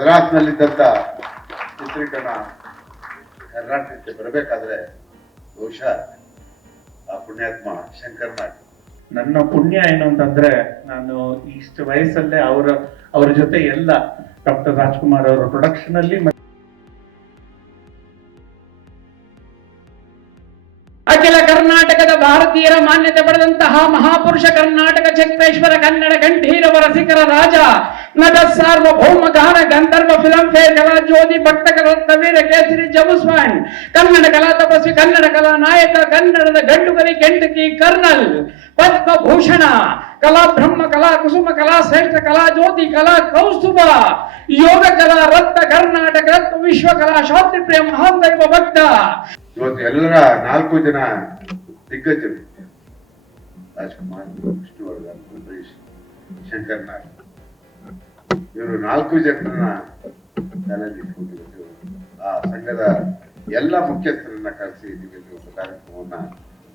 ಮದ್ರಾಸ್ನಲ್ಲಿದ್ದಂಥ ಚಿತ್ರೀಕರಣ ಕರ್ನಾಟಕಕ್ಕೆ ಬರಬೇಕಾದ್ರೆ ಬಹುಶಃ ಆ ಪುಣ್ಯಾತ್ಮ ಶಂಕರ್ ನಾಗ್. ನನ್ನ ಪುಣ್ಯ ಏನು ಅಂತಂದ್ರೆ, ನಾನು ಇಷ್ಟು ವಯಸ್ಸಲ್ಲೇ ಅವರ ಜೊತೆ ಎಲ್ಲ ಡಾಕ್ಟರ್ ರಾಜ್ಕುಮಾರ್ ಅವರ ಪ್ರೊಡಕ್ಷನ್ ಅಲ್ಲಿ ಅಖಿಲ ಕರ್ನಾಟಕದ ಭಾರತೀಯರ ಮಾನ್ಯತೆ ಪಡೆದಂತಹ ಮಹಾಪುರುಷ ಕರ್ನಾಟಕ ಚಕ್ರೇಶ್ವರ ಕನ್ನಡ ಗಂಭೀರವ ರಸಿಕರ ರಾಜ ನಟ ಸಾರ್ವಭೌಮ ಗಾನ ಗಂಧರ್ವ ಫಿಲಂ ಫೇರ್ ಕಲಾ ಜ್ಯೋತಿ ಭಕ್ತ ಕಲಾ ವೀರ ಕೇಸರಿ ಜಬುಸ್ವಾನ್ ಕನ್ನಡ ಕಲಾ ತಪಸ್ವಿ ಕನ್ನಡ ಕಲಾ ನಾಯಕ ಕನ್ನಡದ ಗಂಡುಗರಿ ಕೆಂಟಕಿ ಕರ್ನಲ್ ಪದ್ಮಭೂಷಣ ಕಲಾ ಬ್ರಹ್ಮ ಕಲಾ ಕುಸುಮ ಕಲಾ ಶ್ರೇಷ್ಠ ಕಲಾ ಜ್ಯೋತಿ ಕಲಾ ಕೌಸ್ತುಭ ಯೋಗ ಕಲಾ ರತ್ನ ಕರ್ನಾಟಕ ರತ್ನ ವಿಶ್ವ ಕಲಾ ಶಾಸ್ತ್ರಿ ಪ್ರಿಯ ಮಹಾನ್ ದೈವ ಭಕ್ತ. ಇವತ್ತು ಎಲ್ಲರ 4 ಜನ ದಿಗ್ಗಜರು, ರಾಜ್ಕುಮಾರ್, ವಿಷ್ಣುವರ್ಧನ್, ಅಂಬರೀಶ್, ಶಂಕರ್ ನಾಗ್, ಇವರು 4 ಜನರನ್ನ ಆ ಸಂಘದ ಎಲ್ಲ ಮುಖ್ಯಸ್ಥರನ್ನ ಕರೆಸಿ ಒಂದು ಕಾರ್ಯಕ್ರಮವನ್ನ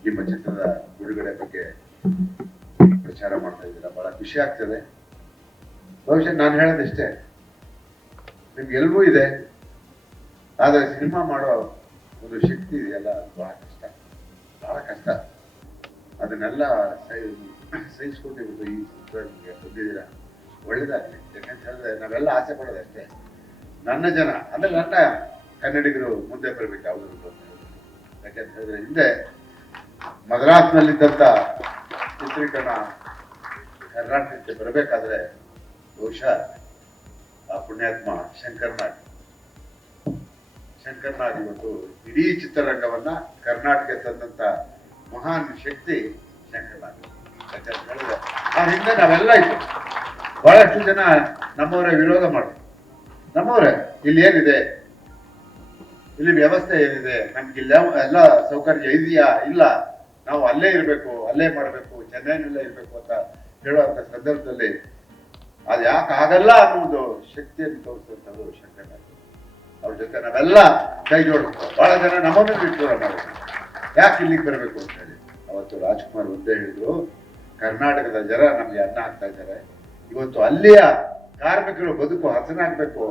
ನಿಮ್ಮ ಚಿತ್ರದ ಬಿಡುಗಡೆ ಬಗ್ಗೆ ಪ್ರಚಾರ ಮಾಡ್ತಾ ಇದ್ದೀರಾ. ಬಹಳ ಖುಷಿ ಆಗ್ತದೆ. ಬಹುಶಃ ನಾನು ಹೇಳೋದಿಷ್ಟೇ, ನಿಮ್ಗೆಲ್ವೂ ಇದೆ, ಆದ್ರೆ ಸಿನಿಮಾ ಮಾಡೋ ಒಂದು ಶಕ್ತಿ ಇದೆಯಲ್ಲ, ಬಹಳ ಕಷ್ಟ. ಅದನ್ನೆಲ್ಲ ಸಹಿಸ್ಕೊಂಡು ಈ ಚಿತ್ರಕ್ಕೆ ಬಂದಿದ್ದೀರಾ. ಒಳ್ಳೇದಾಗ್ಲಿ. ಯಾಕಂತ ಹೇಳಿದ್ರೆ ನಾವೆಲ್ಲ ಆಸೆ ಪಡೋದಷ್ಟೇ, ನನ್ನ ಜನ ಅಂದ್ರೆ ನನ್ನ ಕನ್ನಡಿಗರು ಮುಂದೆ ಬರ್ಬೇಕು ಯಾವ್ದು. ಯಾಕಂತ ಹೇಳಿದ್ರೆ ಹಿಂದೆ ಮದ್ರಾಸ್ನಲ್ಲಿದ್ದಂಥ ಚಿತ್ರೀಕರಣ ಕರ್ನಾಟಕಕ್ಕೆ ಬರಬೇಕಾದ್ರೆ ಬಹುಶಃ ಆ ಪುಣ್ಯಾತ್ಮ ಶಂಕರ್ ನಾಗ್ ಇವತ್ತು ಇಡೀ ಚಿತ್ರರಂಗವನ್ನ ಕರ್ನಾಟಕ ತಂದಂತ ಮಹಾನ್ ಶಕ್ತಿ ಶಂಕರ್ ನಾಗ್. ಹೇಳಿದ್ರೆ ಆ ಹಿಂದೆ ನಾವೆಲ್ಲ ಇತ್ತು, ಬಹಳಷ್ಟು ಜನ ನಮ್ಮವರೇ ವಿರೋಧ ಮಾಡಿದ್ರು. ನಮ್ಮವರೇ ಇಲ್ಲಿ ಏನಿದೆ, ಇಲ್ಲಿ ವ್ಯವಸ್ಥೆ ಏನಿದೆ, ನಮ್ಗೆ ಇಲ್ಲ ಎಲ್ಲ ಸೌಕರ್ಯ ಇದೆಯಾ, ಇಲ್ಲ ನಾವು ಅಲ್ಲೇ ಇರಬೇಕು, ಅಲ್ಲೇ ಮಾಡಬೇಕು, ಚೆನ್ನೈನಲ್ಲೇ ಇರಬೇಕು ಅಂತ ಹೇಳುವಂತ ಸಂದರ್ಭದಲ್ಲಿ ಅದು ಯಾಕೆ ಆಗಲ್ಲ ಅನ್ನೋದು ಶಕ್ತಿಯನ್ನು ತೋರಿಸಿದಂಥದ್ದು ಶಂಕರ್ ನಾಗ್. ಅವ್ರ ಜೊತೆ ನಾವೆಲ್ಲ ಕೈ ಜೋಡಿಸ್ತೀವಿ. ಬಹಳ ಜನ ನಮ್ಮನ್ನು ವಿರೋಧ ಮಾಡಿದ್ರು, ಯಾಕೆ ಇಲ್ಲಿಗೆ ಬರಬೇಕು ಅಂತ ಹೇಳಿ. ಅವತ್ತು ರಾಜ್ಕುಮಾರ್ ಒಂದೇ ಹೇಳಿದ್ರು, ಕರ್ನಾಟಕದ ಜನ ನಮ್ಗೆ ಅನ್ನ ಹಾಕ್ತಾ ಇದ್ದಾರೆ, ಇವತ್ತು ಅಲ್ಲಿಯ ಕಾರ್ಮಿಕರು ಬದುಕು ಹಸನಾಗ್ಬೇಕು,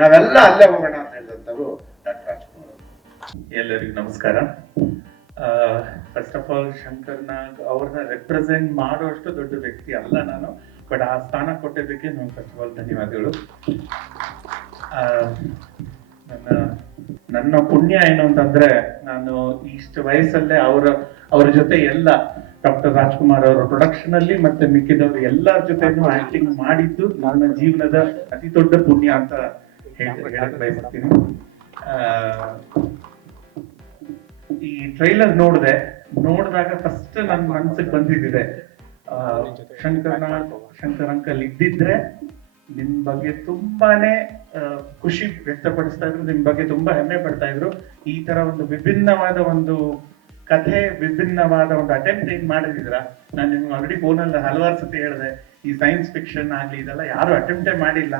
ನಾವೆಲ್ಲ ಅಲ್ಲೇ ಹೋಗೋಣ ಅಂತ ಹೇಳಿದಂಥವ್ರು ಡಾಕ್ಟರ್ ರಾಜ್ಕುಮಾರ್ ಅವರು. ಎಲ್ಲರಿಗೂ ನಮಸ್ಕಾರ. ಫಸ್ಟ್ ಆಫ್ ಆಲ್ ಶಂಕರ್ ನಾಗ್ ಅವ್ರನ್ನ ರೆಪ್ರೆಸೆಂಟ್ ಮಾಡುವಷ್ಟು ದೊಡ್ಡ ವ್ಯಕ್ತಿ ಅಲ್ಲ ನಾನು, ಬಟ್ ಆ ಸ್ಥಾನ ಕೊಟ್ಟಿದ್ದಕ್ಕೆ ನಾನು ಫಸ್ಟ್ ಆಫ್ ಆಲ್ ಧನ್ಯವಾದಗಳು. ನನ್ನ ಪುಣ್ಯ ಏನು ಅಂತಂದ್ರೆ, ನಾನು ಇಷ್ಟು ವಯಸ್ಸಲ್ಲೇ ಅವರ ಜೊತೆ ಎಲ್ಲ ಡಾಕ್ಟರ್ ರಾಜ್ಕುಮಾರ್ ಅವರ ಪ್ರೊಡಕ್ಷನ್ ಅಲ್ಲಿ ಮತ್ತೆ ಮಿಕ್ಕಿದವರು ಎಲ್ಲರ ಜೊತೆನೂ ಆಕ್ಟಿಂಗ್ ಮಾಡಿದ್ದು ನನ್ನ ಜೀವನದ ಅತಿ ದೊಡ್ಡ ಪುಣ್ಯ ಅಂತ ಹೇಳಕ್ ಬಯಸ್ತೀನಿ. ಈ ಟ್ರೈಲರ್ ನೋಡಿದಾಗ ಫಸ್ಟ್ ನನ್ನ ಮನಸ್ಸಿಗೆ ಬಂದಿದ್ದಿದೆ, ಶಂಕರ್ ಅಂಕಲ್ ಇದ್ದಿದ್ರೆ ನಿಮ್ ಬಗ್ಗೆ ತುಂಬಾನೇ ಖುಷಿ ವ್ಯಕ್ತಪಡಿಸ್ತಾ ಇದ್ರು, ನಿಮ್ ಬಗ್ಗೆ ತುಂಬಾ ಹೆಮ್ಮೆ ಪಡ್ತಾ ಇದ್ರು. ಈ ತರ ಒಂದು ವಿಭಿನ್ನವಾದ ಒಂದು ಕಥೆ, ವಿಭಿನ್ನವಾದ ಒಂದು ಅಟೆಂಪ್ಟ್ ಏನ್ ಮಾಡಿದ್ರ, ನಾನು ನಿಮ್ಗೆ ಆಲ್ರೆಡಿ ಫೋನಲ್ಲಿ ಹಲವಾರು ಸತಿ ಹೇಳಿದೆ, ಈ ಸೈನ್ಸ್ ಫಿಕ್ಷನ್ ಆಗ್ಲಿ ಇದೆಲ್ಲ ಯಾರು ಅಟೆಂಪ್ಟೇ ಮಾಡಿಲ್ಲ.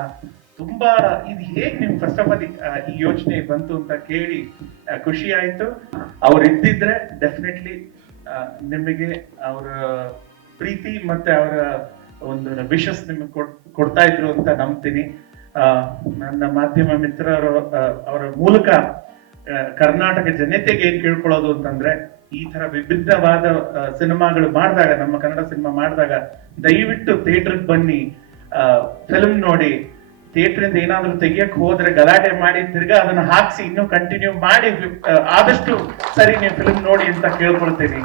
ತುಂಬಾ ಇದು ಹೇಗ್ ನಿಮ್ ಫಸ್ಟ್ ಆಫ್ ಆಲ್ ಈ ಯೋಚನೆ ಬಂತು ಅಂತ ಕೇಳಿ ಖುಷಿ ಆಯ್ತು. ಅವ್ರು ಇದ್ದಿದ್ರೆ ಡೆಫಿನೆಟ್ಲಿ ನಿಮಗೆ ಅವರ ಪ್ರೀತಿ ಮತ್ತೆ ಅವರ ಒಂದು ವಿಶಸ್ ನಿಮಗೆ ಕೊಡ್ತಾ ಇದ್ರು ಅಂತ ನಂಬ್ತೀನಿ. ನನ್ನ ಮಾಧ್ಯಮ ಮಿತ್ರರು ಅವರ ಮೂಲಕ ಕರ್ನಾಟಕ ಜನತೆಗೆ ಏನ್ ಕೇಳ್ಕೊಳ್ಳೋದು ಅಂತಂದ್ರೆ, ಈ ತರ ವಿಭಿನ್ನವಾದ ಸಿನಿಮಾಗಳು ಮಾಡಿದಾಗ, ನಮ್ಮ ಕನ್ನಡ ಸಿನಿಮಾ ಮಾಡಿದಾಗ ದಯವಿಟ್ಟು ಥಿಯೇಟರ್ಗೆ ಬನ್ನಿ, ಫಿಲ್ಮ್ ನೋಡಿ. ಥಿಯೇಟರ್ ಇಂದ ಏನಾದ್ರೂ ತೆಗಿಯಕ್ ಹೋದ್ರೆ ಗಲಾಟೆ ಮಾಡಿ ತಿರ್ಗಾ ಅದನ್ನ ಹಾಕ್ಸಿ ಇನ್ನೂ ಕಂಟಿನ್ಯೂ ಮಾಡಿ ಆದಷ್ಟು ಸರಿ ನೀವು ಫಿಲ್ಮ್ ನೋಡಿ ಅಂತ ಕೇಳ್ಕೊಳ್ತೀನಿ.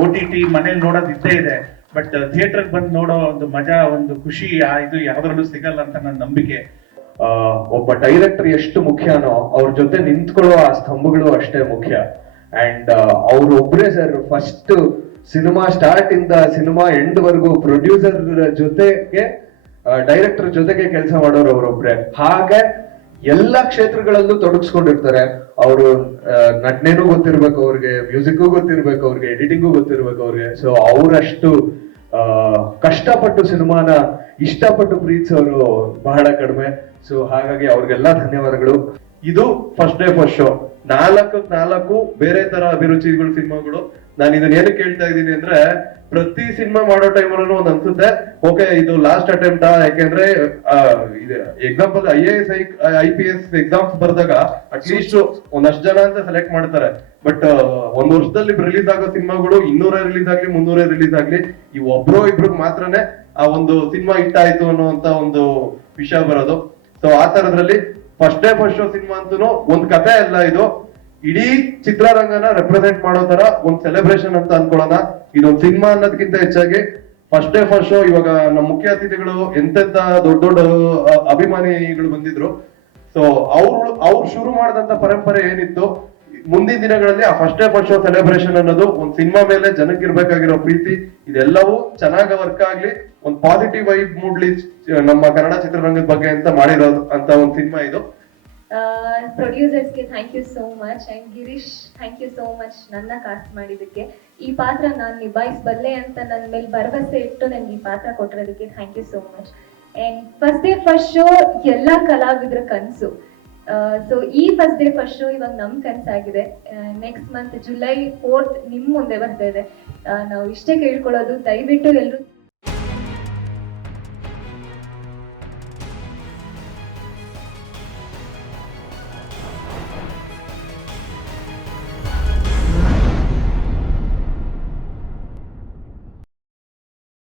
OTT ಮನೇಲಿ ನೋಡೋದು ಇದ್ದೇ ಇದೆ, ಬಟ್ ಥಿಯೇಟರ್ ಬಂದು ನೋಡೋ ಒಂದು ಮಜಾ, ಒಂದು ಖುಷಿ ಇದು ಯಾವ್ದ್ರಲ್ಲೂ ಸಿಗಲ್ಲ ಅಂತ ನನ್ನ ನಂಬಿಕೆ. ಒಬ್ಬ ಡೈರೆಕ್ಟರ್ ಎಷ್ಟು ಮುಖ್ಯನೋ ಅವ್ರ ಜೊತೆ ನಿಂತ್ಕೊಳ್ಳೋ ಆ ಸ್ತಂಭಗಳು ಅಷ್ಟೇ ಮುಖ್ಯ. ಅಂಡ್ ಅವ್ರೊಬ್ರೇ ಸರ್ ಫಸ್ಟ್ ಸಿನಿಮಾ ಸ್ಟಾರ್ಟ್ ಇಂದ ಸಿನಿಮಾ ಎಂಡ್ ವರ್ಗು ಪ್ರೊಡ್ಯೂಸರ್ ಜೊತೆಗೆ ಡೈರೆಕ್ಟರ್ ಜೊತೆಗೆ ಕೆಲಸ ಮಾಡೋರು ಅವರೊಬ್ರೆ. ಹಾಗೆ ಎಲ್ಲಾ ಕ್ಷೇತ್ರಗಳಲ್ಲೂ ತೊಡಗಿಸ್ಕೊಂಡಿರ್ತಾರೆ. ಅವರು ನಟನೆನೂ ಗೊತ್ತಿರ್ಬೇಕು ಅವ್ರಿಗೆ, ಮ್ಯೂಸಿಕ್ಗೂ ಗೊತ್ತಿರ್ಬೇಕು ಅವ್ರಿಗೆ, ಎಡಿಟಿಂಗು ಗೊತ್ತಿರ್ಬೇಕು ಅವ್ರಿಗೆ. ಸೊ ಅವರಷ್ಟು ಕಷ್ಟಪಟ್ಟು ಸಿನಿಮಾನ ಇಷ್ಟಪಟ್ಟು ಪ್ರೀತಿಸೋರು ಬಹಳ ಕಡಿಮೆ. ಸೊ ಹಾಗಾಗಿ ಅವ್ರಿಗೆಲ್ಲ ಧನ್ಯವಾದಗಳು. ಇದು ಫಸ್ಟ್ ಡೇ ಫಸ್ಟ್ ಶೋ. 4 ಬೇರೆ ತರ ಅಭಿರುಚಿಗಳು ಸಿನಿಮಾಗಳು ನಾನು ಇದನ್ನ ಏನಕ್ಕೆ ಕೇಳ್ತಾ ಇದ್ದೀನಿ ಅಂದ್ರೆ, ಪ್ರತಿ ಸಿನಿಮಾ ಮಾಡೋ ಟೈಮಲ್ಲೂ ಒಂದ್ ಅನ್ಸುತ್ತೆ, ಓಕೆ ಇದು ಲಾಸ್ಟ್ ಅಟೆಂಪ್ಟ್. ಯಾಕೆಂದ್ರೆ ಎಕ್ಸಾಂಪಲ್ IAS IPS ಎಕ್ಸಾಮ್ಸ್ ಬರ್ದಾಗ ಅಟ್ಲೀಸ್ಟ್ ಒಂದಷ್ಟು ಜನ ಅಂತ ಸೆಲೆಕ್ಟ್ ಮಾಡ್ತಾರೆ. ಬಟ್ ಒಂದ್ ವರ್ಷದಲ್ಲಿ ರಿಲೀಸ್ ಆಗೋ ಸಿನಿಮಾಗಳು 200 ರಿಲೀಸ್ ಆಗ್ಲಿ 300 ರಿಲೀಸ್ ಆಗ್ಲಿ, ಈ ಒಬ್ರು ಇಬ್ರಿಗೆ ಮಾತ್ರನೇ ಆ ಒಂದು ಸಿನಿಮಾ ಹಿಟ್ ಆಯ್ತು ಅನ್ನುವಂತ ಒಂದು ವಿಷಯ ಬರೋದು. ಸೊ ಆ ತರದ್ರಲ್ಲಿ ಫಸ್ಟ್ ಶೋ ಸಿನಿಮಾ ಅಂತೂ ಒಂದ್ ಕತೆ ಅಲ್ಲ, ಇದು ಇಡೀ ಚಿತ್ರರಂಗನ ರೆಪ್ರೆಸೆಂಟ್ ಮಾಡೋ ತರ ಒಂದ್ ಸೆಲೆಬ್ರೇಷನ್ ಅಂತ ಅನ್ಕೊಳ್ಳೋಣ. ಇದೊಂದ್ ಸಿನಿಮಾ ಅನ್ನೋದಕ್ಕಿಂತ ಹೆಚ್ಚಾಗಿ ಫಸ್ಟ್ ಶೋ ಇವಾಗ ನಮ್ಮ ಮುಖ್ಯ ಅತಿಥಿಗಳು ಎಂತೆಂತ ದೊಡ್ಡ ದೊಡ್ಡ ಅಭಿಮಾನಿಗಳು ಬಂದಿದ್ರು. ಸೊ ಅವ್ರು ಶುರು ಮಾಡಿದಂತ ಪರಂಪರೆ ಏನಿತ್ತು, ಮುಂದಿನ ದಿನಗಳಲ್ಲಿ ಆ ಫಸ್ಟ್ ಶೋ ಸೆಲೆಬ್ರೇಷನ್ ಅನ್ನೋದು ಒಂದ್ ಸಿನಿಮಾ ಮೇಲೆ ಜನಕ್ಕೆ ಇರ್ಬೇಕಾಗಿರೋ ಪ್ರೀತಿ, ಇದೆಲ್ಲವೂ ಚೆನ್ನಾಗಿ ವರ್ಕ್ ಆಗ್ಲಿ, ಒಂದ್ ಪಾಸಿಟಿವ್ ವೈಬ್ ಮೂಡ್ಲಿ ನಮ್ಮ ಕನ್ನಡ ಚಿತ್ರರಂಗದ ಬಗ್ಗೆ ಅಂತ ಮಾಡಿರೋದು ಅಂತ ಒಂದ್ ಸಿನಿಮಾ ಇದು. ಪ್ರೊಡ್ಯೂಸರ್ಸ್ಗೆ thank you so much, and Girish thank you so much ನನ್ನ ಕಾಸ್ಟ್ ಮಾಡಿದ್ದಕ್ಕೆ. ಈ ಪಾತ್ರ ನಾನು ನಿಭಾಯಿಸಬಲ್ಲೆ ಅಂತ ನನ್ನ ಮೇಲೆ ಭರವಸೆ ಇಟ್ಟು ನನಗೆ ಈ ಪಾತ್ರ ಕೊಟ್ಟಿರೋದಕ್ಕೆ thank you so much. And first show ಎಲ್ಲ ಕಲಾವಿದರ ಕನಸು. ಸೊ ಈ ಫಸ್ಟ್ ಶೋ ಇವಾಗ ನಮ್ ಕನಸಾಗಿದೆ. ನೆಕ್ಸ್ಟ್ ಮಂತ್ July 4th ನಿಮ್ ಮುಂದೆ ಬರ್ತಾ ಇದೆ. ನಾವು ಇಷ್ಟೇ ಕೇಳ್ಕೊಳ್ಳೋದು, ದಯವಿಟ್ಟು ಎಲ್ಲರೂ